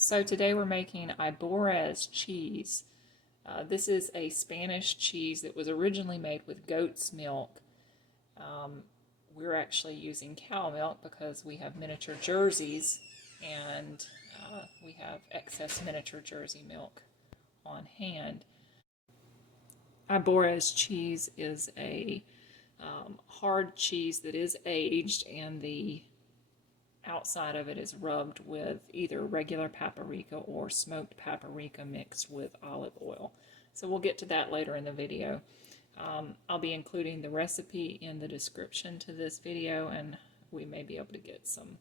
So today we're making Ibores cheese. This is a Spanish cheese that was originally made with goat's milk. We're actually using cow milk because we have miniature Jerseys and we have excess miniature Jersey milk on hand. Ibores cheese is a hard cheese that is aged, and the outside of it is rubbed with either regular paprika or smoked paprika mixed with olive oil. So we'll get to that later in the video. I'll be including the recipe in the description to this video, and we may be able to get some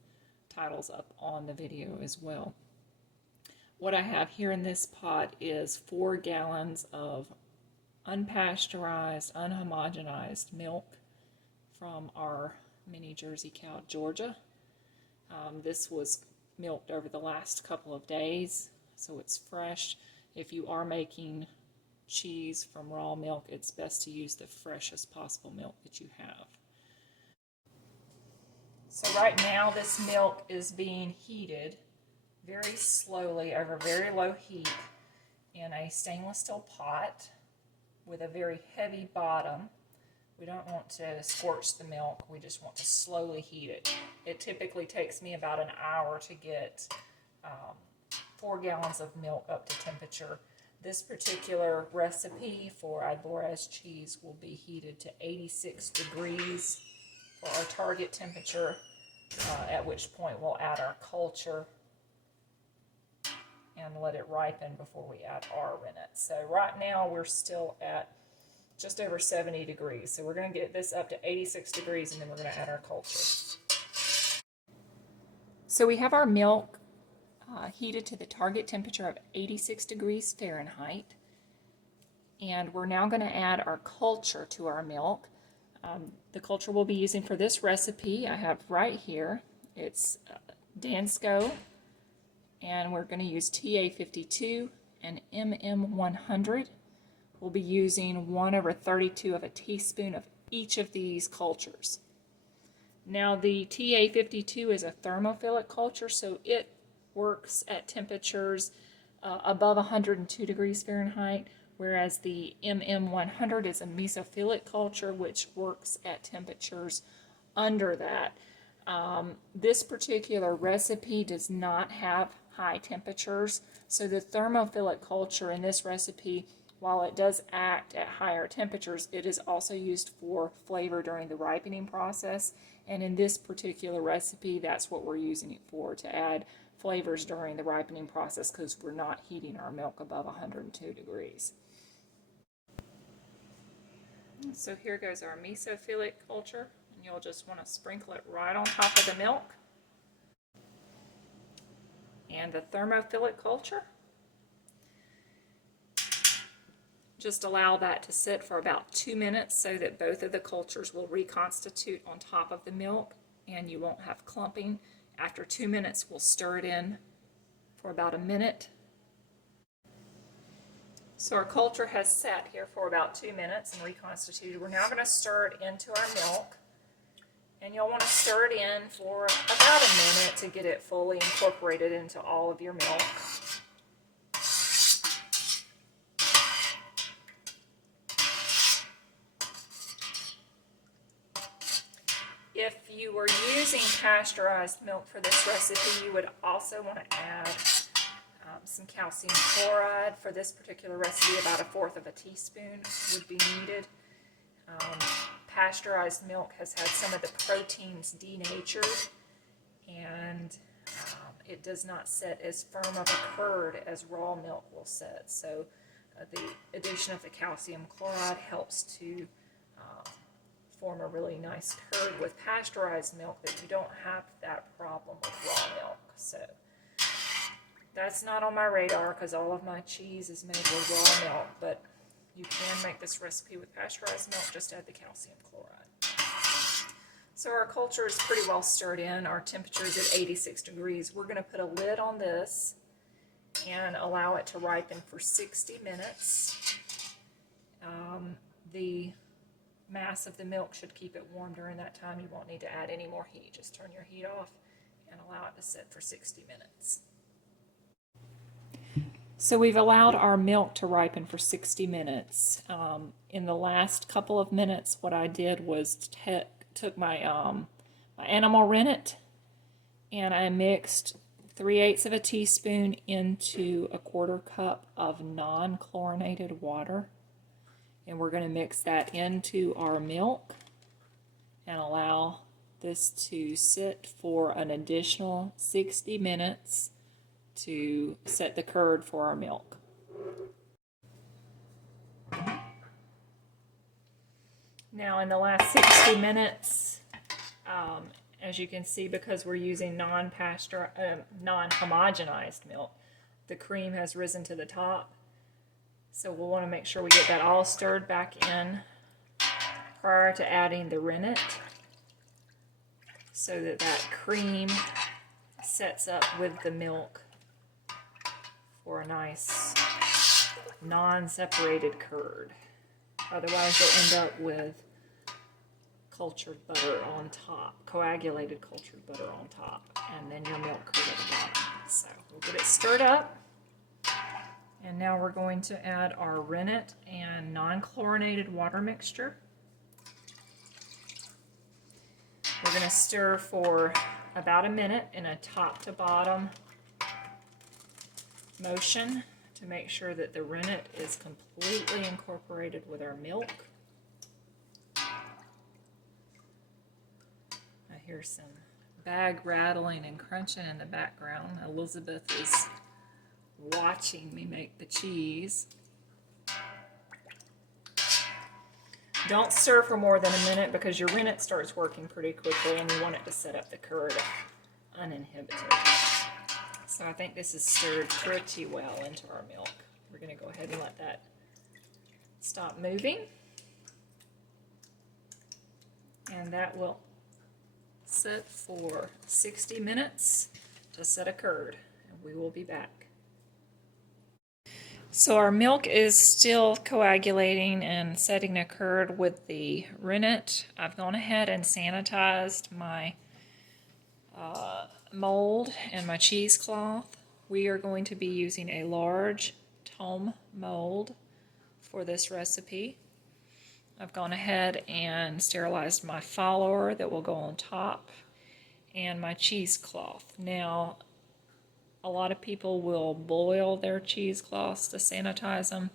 titles up on the video as well. What I have here in this pot is 4 gallons of unpasteurized, unhomogenized milk from our mini Jersey cow, Georgia. This was milked over the last couple of days, so it's fresh. If you are making cheese from raw milk, it's best to use the freshest possible milk that you have. So right now this milk is being heated very slowly over very low heat in a stainless steel pot with a very heavy bottom. We don't want to scorch the milk, we just want to slowly heat it. It typically takes me about an hour to get 4 gallons of milk up to temperature. This particular recipe for Ibores cheese will be heated to 86 degrees for our target temperature, at which point we'll add our culture and let it ripen before we add our rennet. So right now we're still at just over 70 degrees. So we're going to get this up to 86 degrees and then we're going to add our culture. So we have our milk heated to the target temperature of 86 degrees Fahrenheit. And we're now going to add our culture to our milk. The culture we'll be using for this recipe I have right here. It's Dansko, and we're going to use TA52 and MM100. We'll be using 1/32 of a teaspoon of each of these cultures. Now the TA52 is a thermophilic culture, so it works at temperatures above 102 degrees Fahrenheit, whereas the MM100 is a mesophilic culture, which works at temperatures under that. This particular recipe does not have high temperatures, so the thermophilic culture in this recipe, while it does act at higher temperatures, it is also used for flavor during the ripening process. And in this particular recipe, that's what we're using it for, to add flavors during the ripening process, because we're not heating our milk above 102 degrees. So here goes our mesophilic culture, and you'll just want to sprinkle it right on top of the milk. And the thermophilic culture, just allow that to sit for about 2 minutes so that both of the cultures will reconstitute on top of the milk and you won't have clumping. After 2 minutes, we'll stir it in for about a minute. So our culture has sat here for about 2 minutes and reconstituted. We're now going to stir it into our milk, and you'll want to stir it in for about a minute to get it fully incorporated into all of your milk. If you were using pasteurized milk for this recipe, you would also want to add some calcium chloride. For this particular recipe, about 1/4 of a teaspoon would be needed. Pasteurized milk has had some of the proteins denatured, and it does not set as firm of a curd as raw milk will set. So the addition of the calcium chloride helps to form a really nice curd with pasteurized milk, that you don't have that problem with raw milk. So that's not on my radar because all of my cheese is made with raw milk, but you can make this recipe with pasteurized milk. Just add the calcium chloride. So our culture is pretty well stirred in. Our temperature is at 86 degrees. We're going to put a lid on this and allow it to ripen for 60 minutes. The mass of the milk should keep it warm during that time. You won't need to add any more heat. Just turn your heat off and allow it to sit for 60 minutes. So we've allowed our milk to ripen for 60 minutes. In the last couple of minutes, what I did was took my, my animal rennet and I mixed 3/8 of a teaspoon into a 1/4 cup of non-chlorinated water. And we're going to mix that into our milk and allow this to sit for an additional 60 minutes to set the curd for our milk. Now in the last 60 minutes, as you can see, because we're using non-homogenized milk, the cream has risen to the top. So we'll want to make sure we get that all stirred back in prior to adding the rennet, so that that cream sets up with the milk for a nice non-separated curd. Otherwise you'll end up with cultured butter on top, coagulated cultured butter on top, and then your milk curd at the bottom. So we'll get it stirred up, and now we're going to add our rennet and non-chlorinated water mixture. We're going to stir for about a minute in a top to bottom motion to make sure that the rennet is completely incorporated with our milk. I hear some bag rattling and crunching in the background. Elizabeth is watching me make the cheese. Don't stir for more than a minute because your rennet starts working pretty quickly and you want it to set up the curd uninhibited. So I think this is stirred pretty well into our milk. We're going to go ahead and let that stop moving. And that will set for 60 minutes to set a curd. And we will be back. So our milk is still coagulating and setting a curd with the rennet. I've gone ahead and sanitized my mold and my cheesecloth. We are going to be using a large tome mold for this recipe. I've gone ahead and sterilized my follower that will go on top and my cheesecloth. Now, a lot of people will boil their cheesecloths to sanitize them.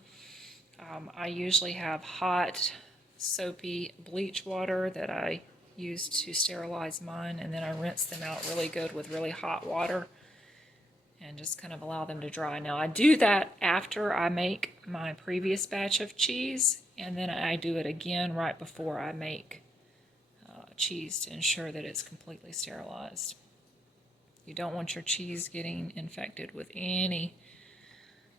I usually have hot, soapy bleach water that I use to sterilize mine, and then I rinse them out really good with really hot water and just kind of allow them to dry. Now I do that after I make my previous batch of cheese, and then I do it again right before I make cheese to ensure that it's completely sterilized. You don't want your cheese getting infected with any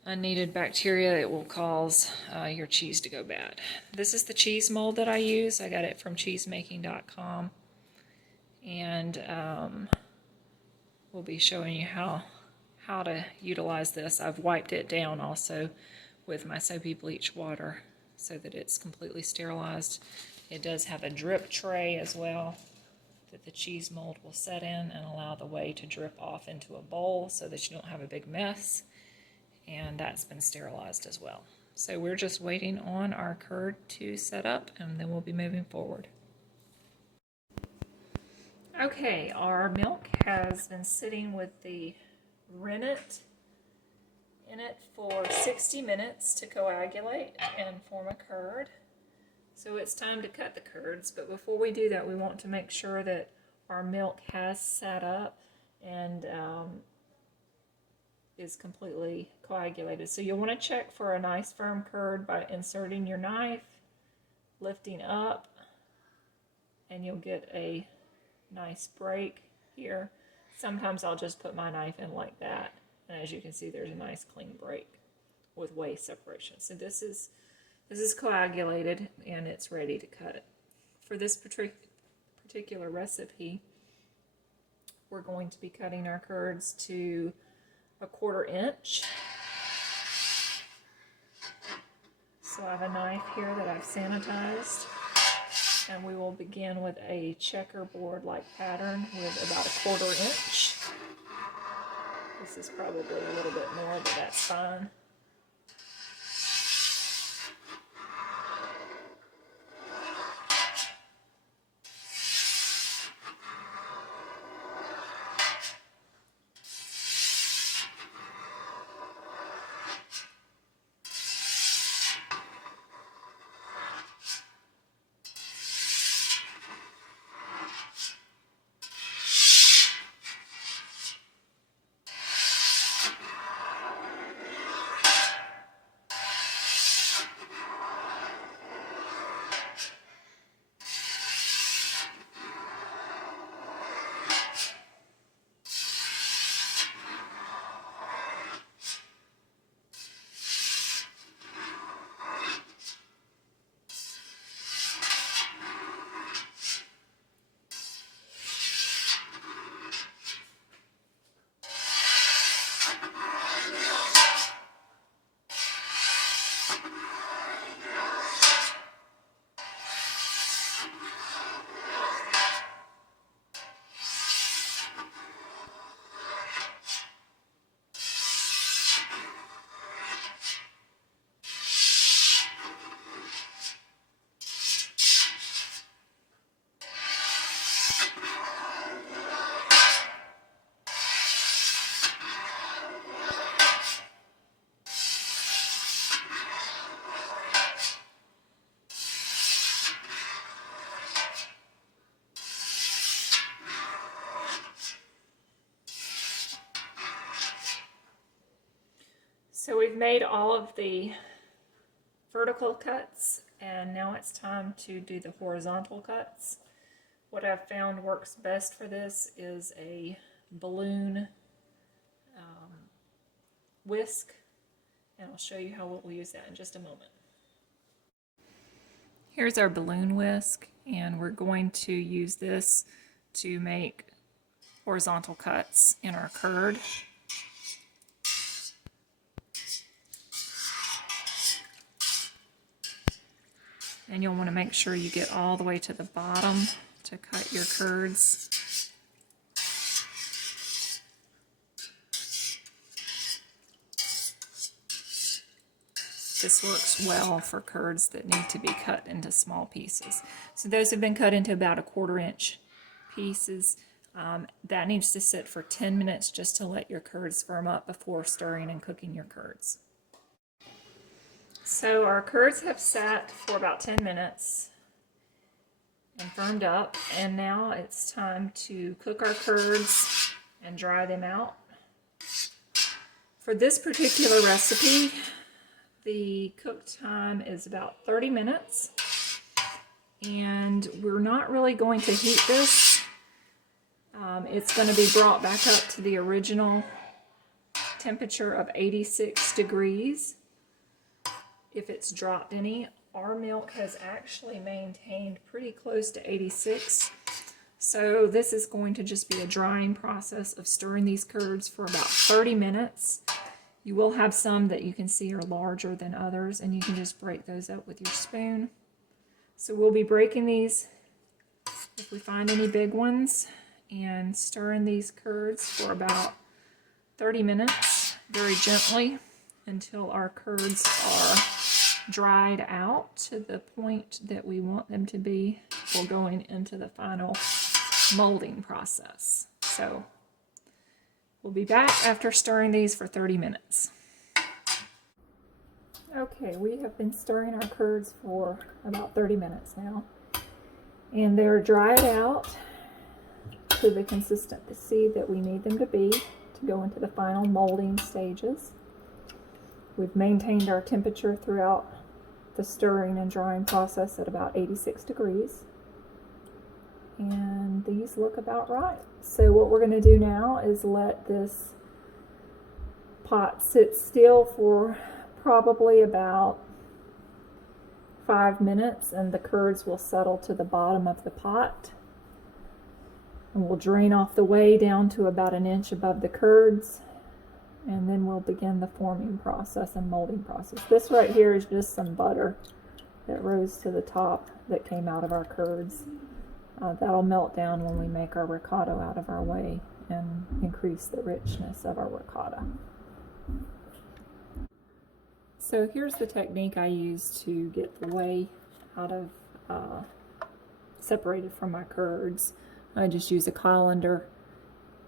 unneeded bacteria that will cause your cheese to go bad. This is the cheese mold that I use. I got it from cheesemaking.com, and we'll be showing you how to utilize this. I've wiped it down also with my soapy bleach water so that it's completely sterilized. It does have a drip tray as well that the cheese mold will set in and allow the whey to drip off into a bowl so that you don't have a big mess. And that's been sterilized as well. So we're just waiting on our curd to set up, and then we'll be moving forward. Okay, our milk has been sitting with the rennet in it for 60 minutes to coagulate and form a curd. So it's time to cut the curds, but before we do that, we want to make sure that our milk has sat up and is completely coagulated. So you'll want to check for a nice firm curd by inserting your knife, lifting up, and you'll get a nice break here. Sometimes I'll just put my knife in like that, and as you can see, there's a nice clean break with whey separation. So this is coagulated and it's ready to cut. For this particular recipe, we're going to be cutting our curds to a 1/4 inch. So I have a knife here that I've sanitized, and we will begin with a checkerboard like pattern with about a 1/4 inch This is probably a little bit more, but that's fine. So we've made all of the vertical cuts, and now it's time to do the horizontal cuts. What I've found works best for this is a balloon whisk, and I'll show you how we'll use that in just a moment. Here's our balloon whisk, and we're going to use this to make horizontal cuts in our curd. And you'll want to make sure you get all the way to the bottom to cut your curds. This works well for curds that need to be cut into small pieces. So those have been cut into about 1/4 inch pieces. That needs to sit for 10 minutes just to let your curds firm up before stirring and cooking your curds. So our curds have sat for about 10 minutes and firmed up, and now it's time to cook our curds and dry them out. For this particular recipe, the cook time is about 30 minutes, and we're not really going to heat this. It's going to be brought back up to the original temperature of 86 degrees. If it's dropped any, our milk has actually maintained pretty close to 86. So this is going to just be a drying process of stirring these curds for about 30 minutes. You will have some that you can see are larger than others, and you can just break those up with your spoon. So we'll be breaking these if we find any big ones, and stirring these curds for about 30 minutes very gently until our curds are dried out to the point that we want them to be before going into the final molding process. So we'll be back after stirring these for 30 minutes. Okay, we have been stirring our curds for about 30 minutes now, and they're dried out to the consistency that we need them to be to go into the final molding stages. We've maintained our temperature throughout the stirring and drying process at about 86 degrees. And these look about right. So what we're going to do now is let this pot sit still for probably about 5 minutes, and the curds will settle to the bottom of the pot. And we'll drain off the whey down to about 1 inch above the curds, and then we'll begin the forming process and molding process. This right here is just some butter that rose to the top that came out of our curds. That'll melt down when we make our ricotta out of our whey and increase the richness of our ricotta. So here's the technique I use to get the whey out of, separated from my curds. I just use a colander,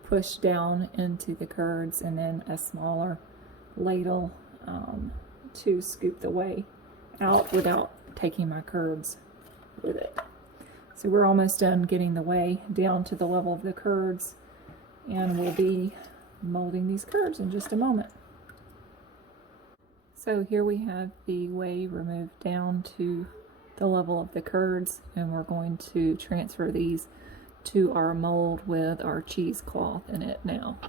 push down into the curds, and then a smaller ladle to scoop the whey out without taking my curds with it. So we're almost done getting the whey down to the level of the curds, and we'll be molding these curds in just a moment. So here we have the whey removed down to the level of the curds, and we're going to transfer these to our mold with our cheesecloth in it now.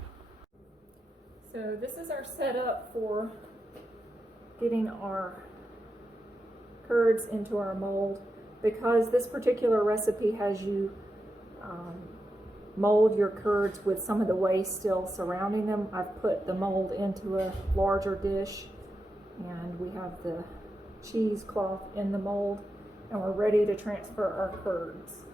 So this is our setup for getting our curds into our mold. Because this particular recipe has you mold your curds with some of the whey still surrounding them, I've put the mold into a larger dish, and we have the cheesecloth in the mold, and we're ready to transfer our curds.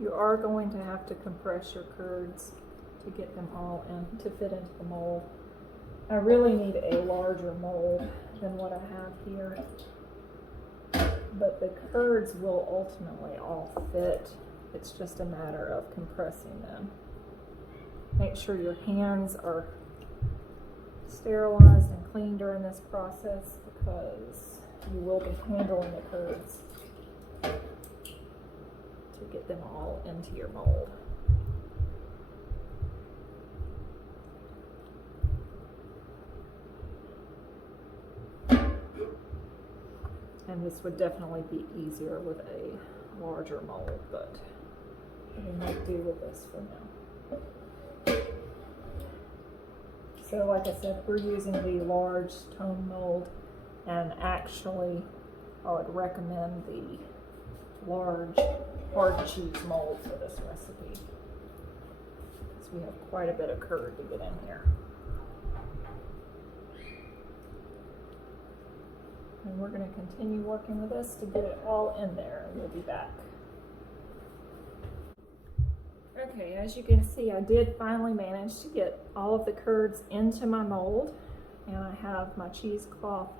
You are going to have to compress your curds to get them all in, to fit into the mold. I really need a larger mold than what I have here, but the curds will ultimately all fit. It's just a matter of compressing them. Make sure your hands are sterilized and clean during this process, because you will be handling the curds to get them all into your mold. And this would definitely be easier with a larger mold, but we might do with this for now. So like I said, we're using the large tone mold, and actually I would recommend the large hard cheese mold for this recipe, because we have quite a bit of curd to get in here. And we're going to continue working with this to get it all in there, and we'll be back. Okay, as you can see, I did finally manage to get all of the curds into my mold, and I have my cheesecloth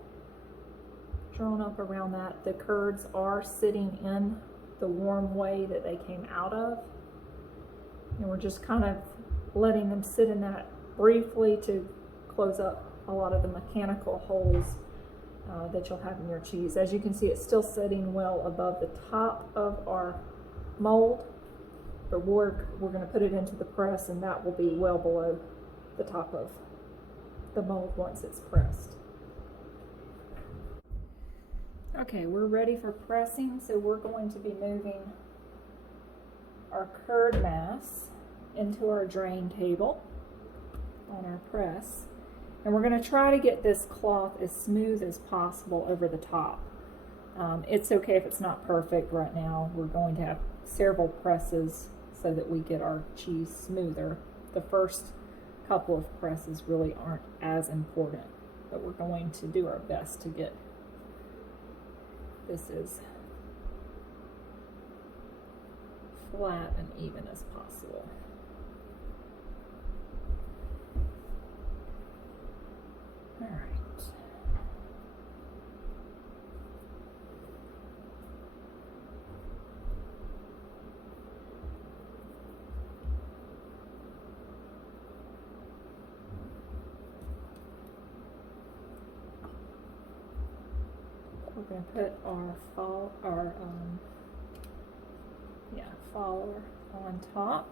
drawn up around that. The curds are sitting in the warm whey that they came out of, and we're just kind of letting them sit in that briefly to close up a lot of the mechanical holes that you'll have in your cheese. As you can see, it's still sitting well above the top of our mold, but we're going to put it into the press, and that will be well below the top of the mold once it's pressed. Okay, we're ready for pressing, so we're going to be moving our curd mass into our drain table on our press. And we're going to try to get this cloth as smooth as possible over the top. It's okay if it's not perfect right now. We're going to have several presses so that we get our cheese smoother. The first couple of presses really aren't as important, but we're going to do our best to get this as flat and even as possible. All right. We're going to put our follower on top.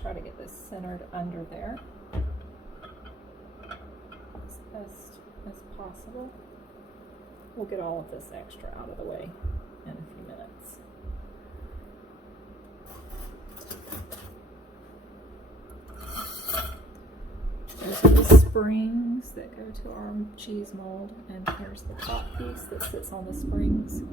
Try to get this centered under there as best as possible. We'll get all of this extra out of the way in a few minutes. Those are the springs that go to our cheese mold, and here's the top piece that sits on the springs.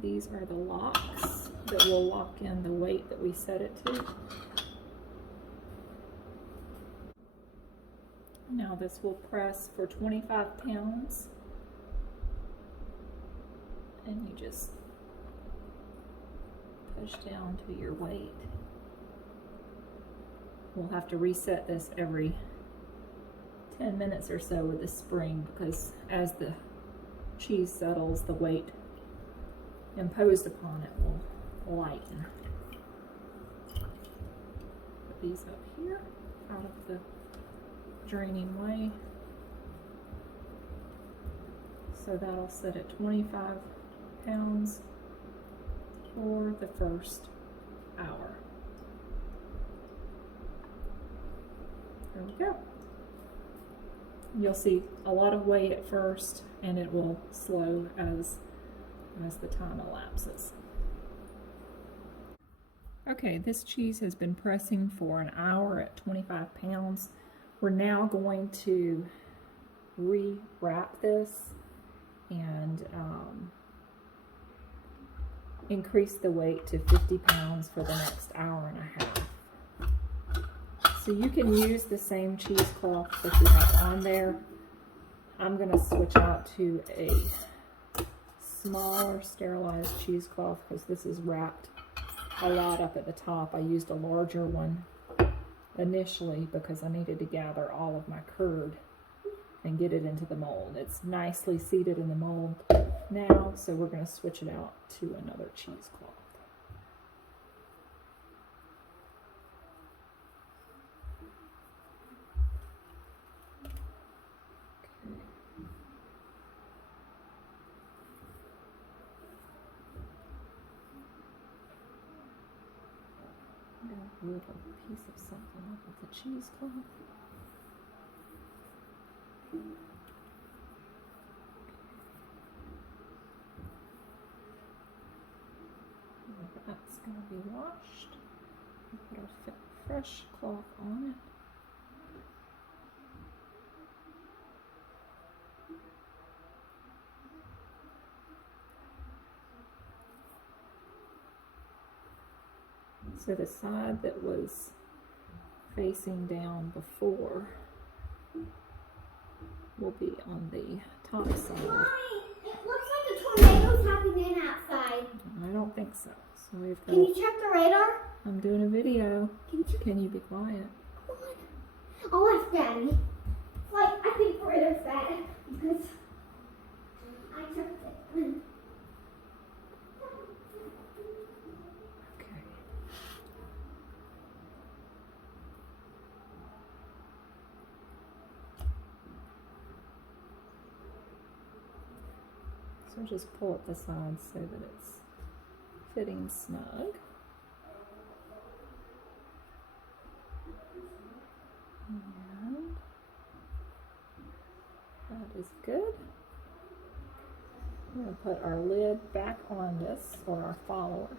These are the locks that will lock in the weight that we set it to. Now this will press for 25 pounds, and you just push down to your weight. We'll have to reset this every 10 minutes or so with the spring, because as the cheese settles, the weight imposed upon it will lighten. Put these up here out of the draining way. So that'll sit at 25 pounds for the first hour. There we go. You'll see a lot of weight at first, and it will slow as the time elapses. Okay, this cheese has been pressing for an hour at 25 pounds. We're now going to re-wrap this and increase the weight to 50 pounds for the next hour and a half. So you can use the same cheesecloth that you have on there. I'm going to switch out to a smaller sterilized cheesecloth because this is wrapped a lot up at the top. I used a larger one initially because I needed to gather all of my curd and get it into the mold. It's nicely seated in the mold now, so we're going to switch it out to another cheesecloth. A little piece of something up with the cheesecloth. That's going to be washed. We'll put our fresh cloth on it. So the side that was facing down before will be on the top side. Mommy, it looks like a tornado's happening outside. I don't think so. So we've got. Can you check the radar? I'm doing a video. Can you be quiet? Come on. I'll ask Daddy. It's like, I think the radar's bad because I checked it. So just pull up the sides so that it's fitting snug. And that is good. We're going to put our lid back on this, or our follower.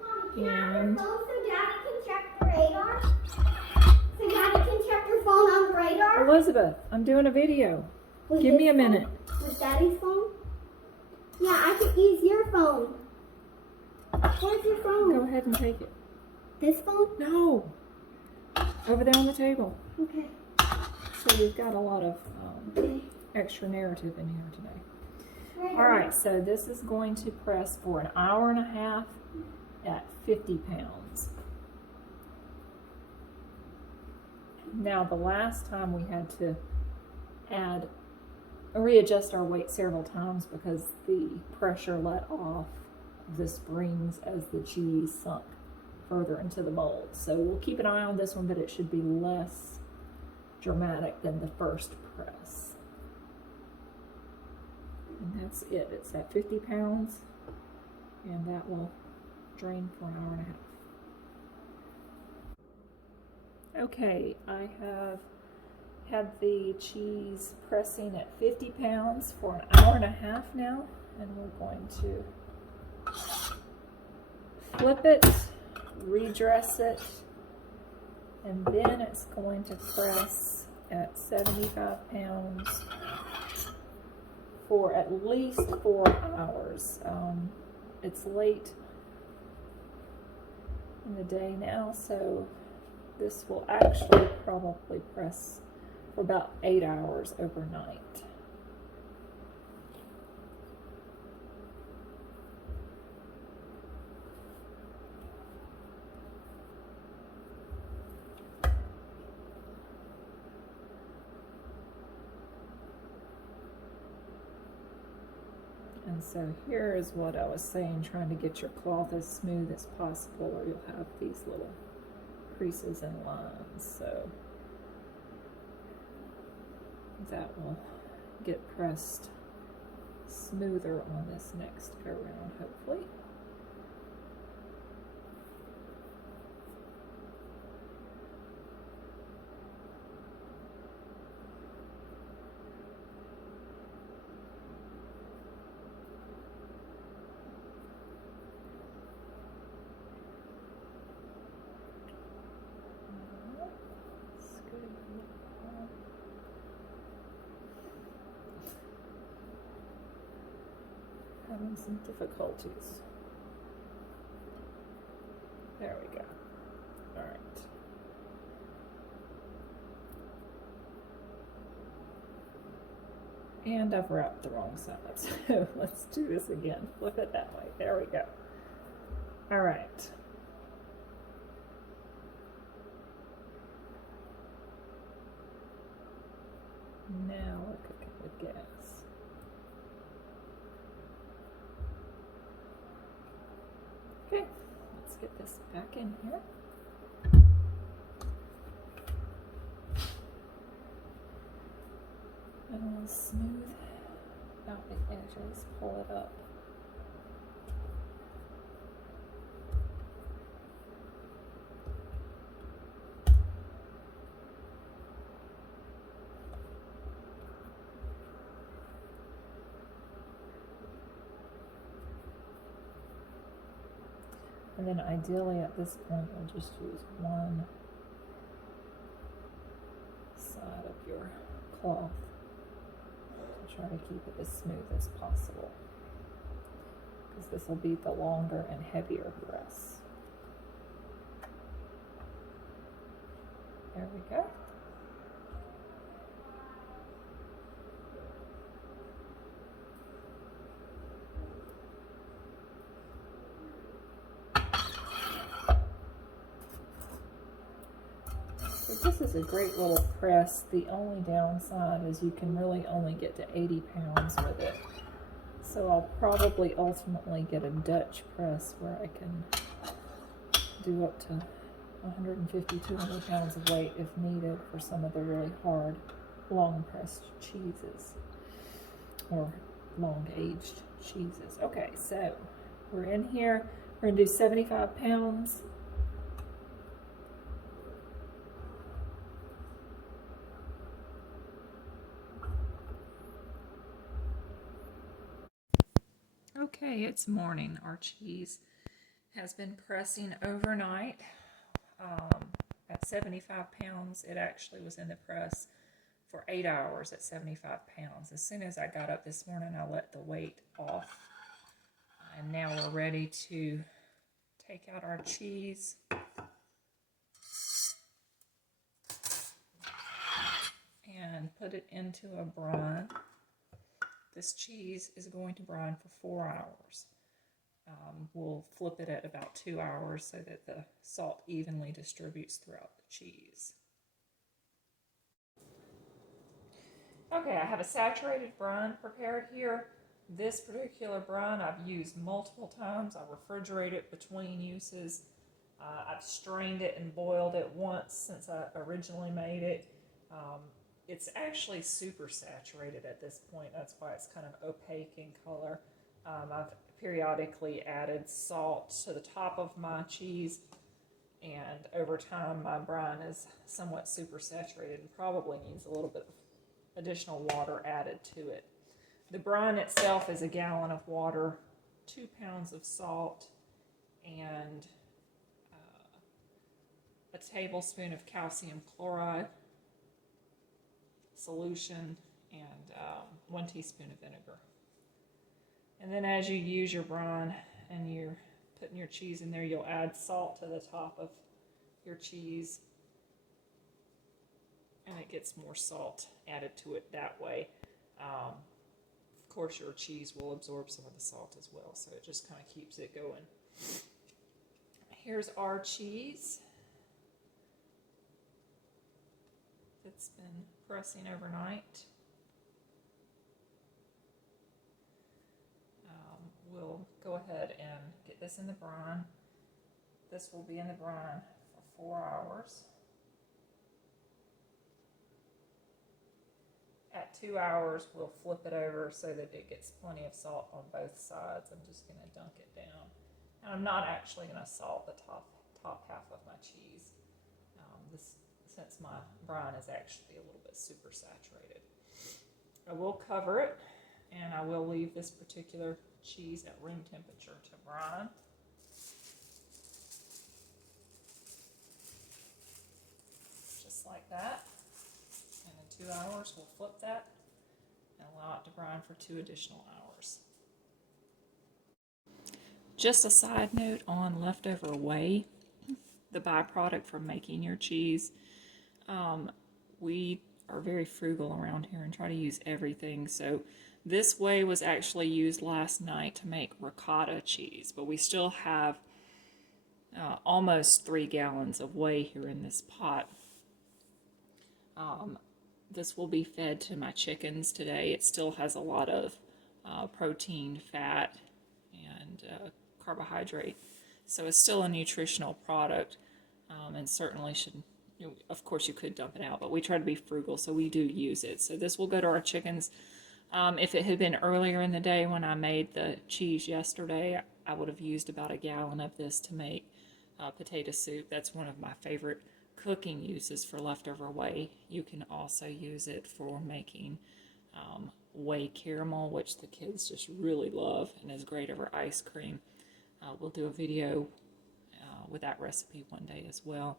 Mommy, can I have your phone so Daddy can check the radar? So Daddy can check your phone on the radar? Elizabeth, I'm doing a video. Give me a minute. With Daddy's phone? Yeah, I could use your phone. Where's your phone? Go ahead and take it. This phone? No. Over there on the table. Okay. So we've got a lot of extra narrative in here today. All right, so this is going to press for an hour and a half at 50 pounds. Now, the last time we had to readjust our weight several times because the pressure let off this brings as the cheese sunk further into the mold. So we'll keep an eye on this one, but it should be less dramatic than the first press. And that's it. It's at 50 pounds, and that will drain for an hour and a half. Okay, I have had the cheese pressing at 50 pounds for an hour and a half now, and we're going to flip it, redress it, and then it's going to press at 75 pounds for at least 4 hours. It's late in the day now, so this will actually probably press for about 8 hours overnight. And so here is what I was saying, trying to get your cloth as smooth as possible, or you'll have these little creases and lines. So that will get pressed smoother on this next go round, hopefully. Having some difficulties. There we go. All right. And I've wrapped the wrong side, so let's do this again. Flip it that way. There we go. All right. Now we're cooking with gas. Okay, let's get this back in here. And we'll smooth out the edges, pull it up. And then ideally at this point, you'll just use one side of your cloth to try to keep it as smooth as possible, because this will be the longer and heavier press. There we go. So this is a great little press. The only downside is you can really only get to 80 pounds with it. So I'll probably ultimately get a Dutch press where I can do up to 150, 200 pounds of weight if needed for some of the really hard, long pressed cheeses or long aged cheeses. Okay, so we're in here. We're gonna do 75 pounds. Okay, it's morning. Our cheese has been pressing overnight at 75 pounds. It actually was in the press for 8 hours at 75 pounds. As soon as I got up this morning, I let the weight off. And now we're ready to take out our cheese. And put it into a brine. This cheese is going to brine for 4 hours. We'll flip it at about 2 hours so that the salt evenly distributes throughout the cheese. Okay, I have a saturated brine prepared here. This particular brine I've used multiple times. I refrigerate it between uses. I've strained it and boiled it once since I originally made it. It's actually super saturated at this point. That's why it's kind of opaque in color. I've periodically added salt to the top of my cheese, and over time my brine is somewhat super saturated and probably needs a little bit of additional water added to it. The brine itself is a gallon of water, 2 pounds of salt, and a tablespoon of calcium chloride solution, and 1 teaspoon of vinegar. And then as you use your brine and you're putting your cheese in there, you'll add salt to the top of your cheese, and it gets more salt added to it that way. Of course, your cheese will absorb some of the salt as well, so it just kind of keeps it going. Here's our cheese. It's been pressing overnight. We'll go ahead and get this in the brine. This will be in the brine for 4 hours. At 2 hours, we'll flip it over so that it gets plenty of salt on both sides. I'm just going to dunk it down. And I'm not actually going to salt the top half of my cheese. Since my brine is actually a little bit super saturated. I will cover it, and I will leave this particular cheese at room temperature to brine. Just like that. And in 2 hours, we'll flip that and allow it to brine for 2 additional hours. Just a side note on leftover whey, the byproduct from making your cheese. We are very frugal around here and try to use everything. So this whey was actually used last night to make ricotta cheese, but we still have almost 3 gallons of whey here in this pot. This will be fed to my chickens today. It still has a lot of protein, fat, and carbohydrate. So it's still a nutritional product, and certainly should, of course you could dump it out, but we try to be frugal, so we do use it. So this will go to our chickens. If it had been earlier in the day when I made the cheese yesterday, I would have used about 1 gallon of this to make potato soup. That's one of my favorite cooking uses for leftover whey. You can also use it for making whey caramel, which the kids just really love and is great over ice cream. We'll do a video with that recipe one day as well.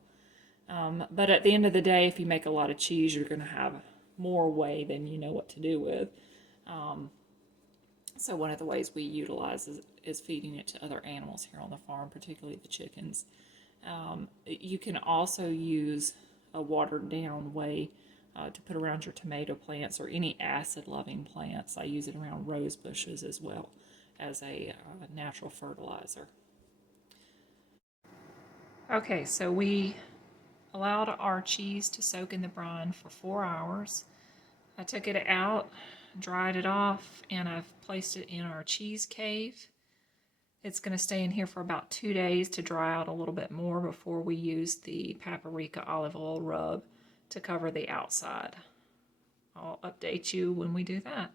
But at the end of the day, if you make a lot of cheese, you're going to have more whey than you know what to do with. So one of the ways we utilize is feeding it to other animals here on the farm, particularly the chickens. You can also use a watered down whey to put around your tomato plants or any acid-loving plants. I use it around rose bushes as well as a natural fertilizer. Okay, so we allowed our cheese to soak in the brine for 4 hours. I took it out, dried it off, and I've placed it in our cheese cave. It's going to stay in here for about 2 days to dry out a little bit more before we use the paprika olive oil rub to cover the outside. I'll update you when we do that.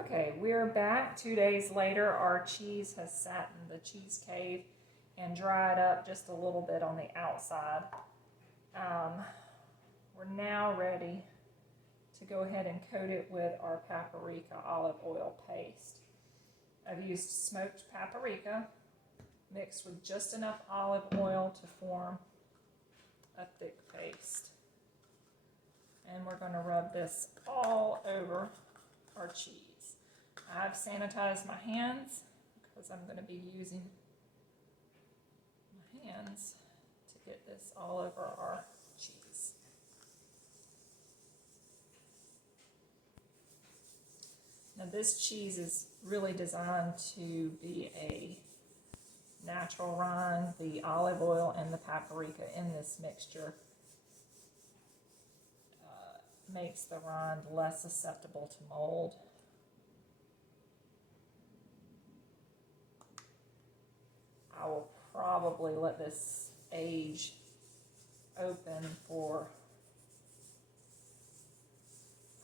Okay, we're back 2 days later. Our cheese has sat in the cheese cave and dried up just a little bit on the outside. We're now ready to go ahead and coat it with our paprika olive oil paste. I've used smoked paprika mixed with just enough olive oil to form a thick paste. And we're going to rub this all over our cheese. I've sanitized my hands because I'm going to be using my hands to get this all over our cheese. Now this cheese is really designed to be a natural rind. The olive oil and the paprika in this mixture makes the rind less susceptible to mold. I will probably let this age open for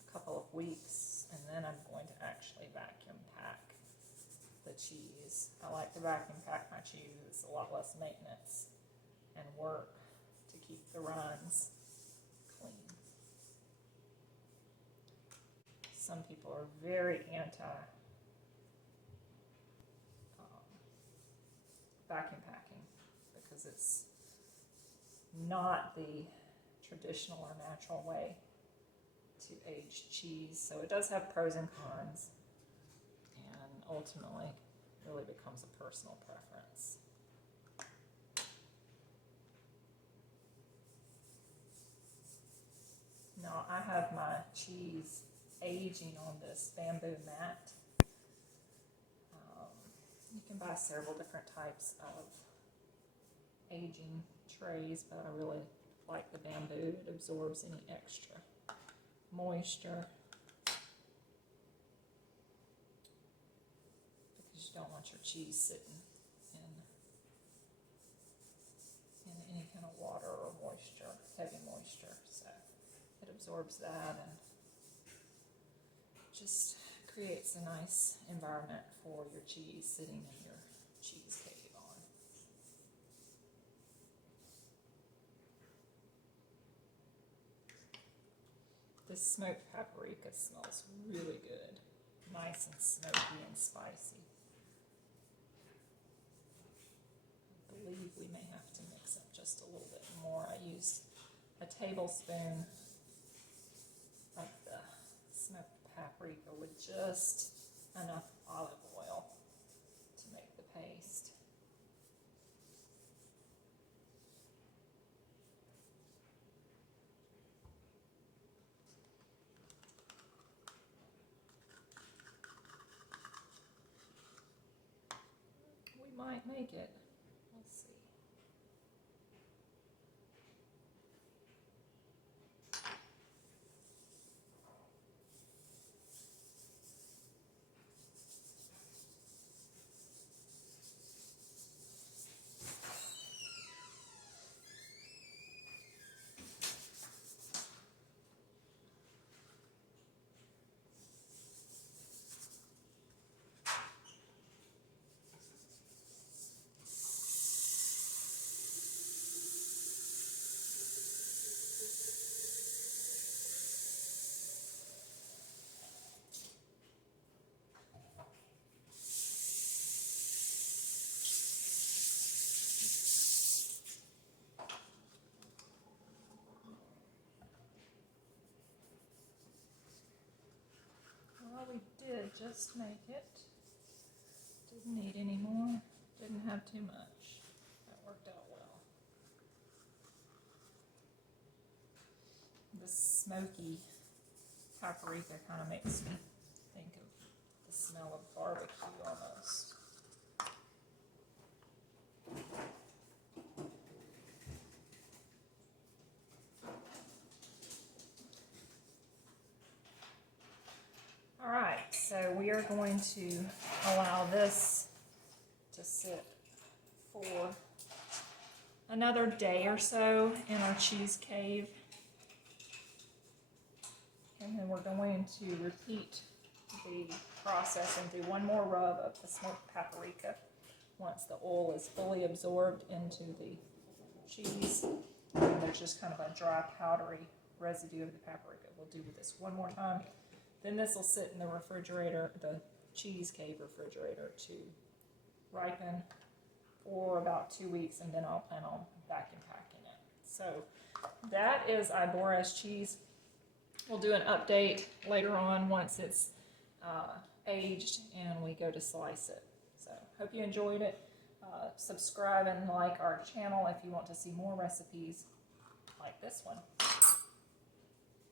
a couple of weeks, and then I'm going to actually vacuum pack the cheese. I like to vacuum pack my cheese. It's a lot less maintenance and work to keep the rinds clean. Some people are very anti vacuum packing because it's not the traditional or natural way to age cheese. So it does have pros and cons, and ultimately really becomes a personal preference. Now I have my cheese aging on this bamboo mat. You can buy several different types of aging trays, but I really like the bamboo. It absorbs any extra moisture because you don't want your cheese sitting in any kind of water or moisture, heavy moisture. So it absorbs that and just creates a nice environment for your cheese sitting in your cheese cave on. This smoked paprika smells really good, nice and smoky and spicy. I believe we may have to mix up just a little bit more. I used a tablespoon of the smoked paprika with just enough olive oil to make the paste. We might make it. We'll see. Well, we did just make it. Didn't need any more. Didn't have too much. That worked out well. The smoky paprika kind of makes me think of the smell of barbecue almost. Alright, so we are going to allow this to sit for another day or so in our cheese cave. And then we're going to repeat the process and do one more rub of the smoked paprika once the oil is fully absorbed into the cheese. And there's just kind of a dry, powdery residue of the paprika. We'll do this one more time. Then this will sit in the refrigerator, the cheese cave refrigerator, to ripen for about 2 weeks, and then I'll plan on vacuum packing it. So that is Ibores cheese. We'll do an update later on once it's aged and we go to slice it. So hope you enjoyed it. Subscribe and like our channel if you want to see more recipes like this one.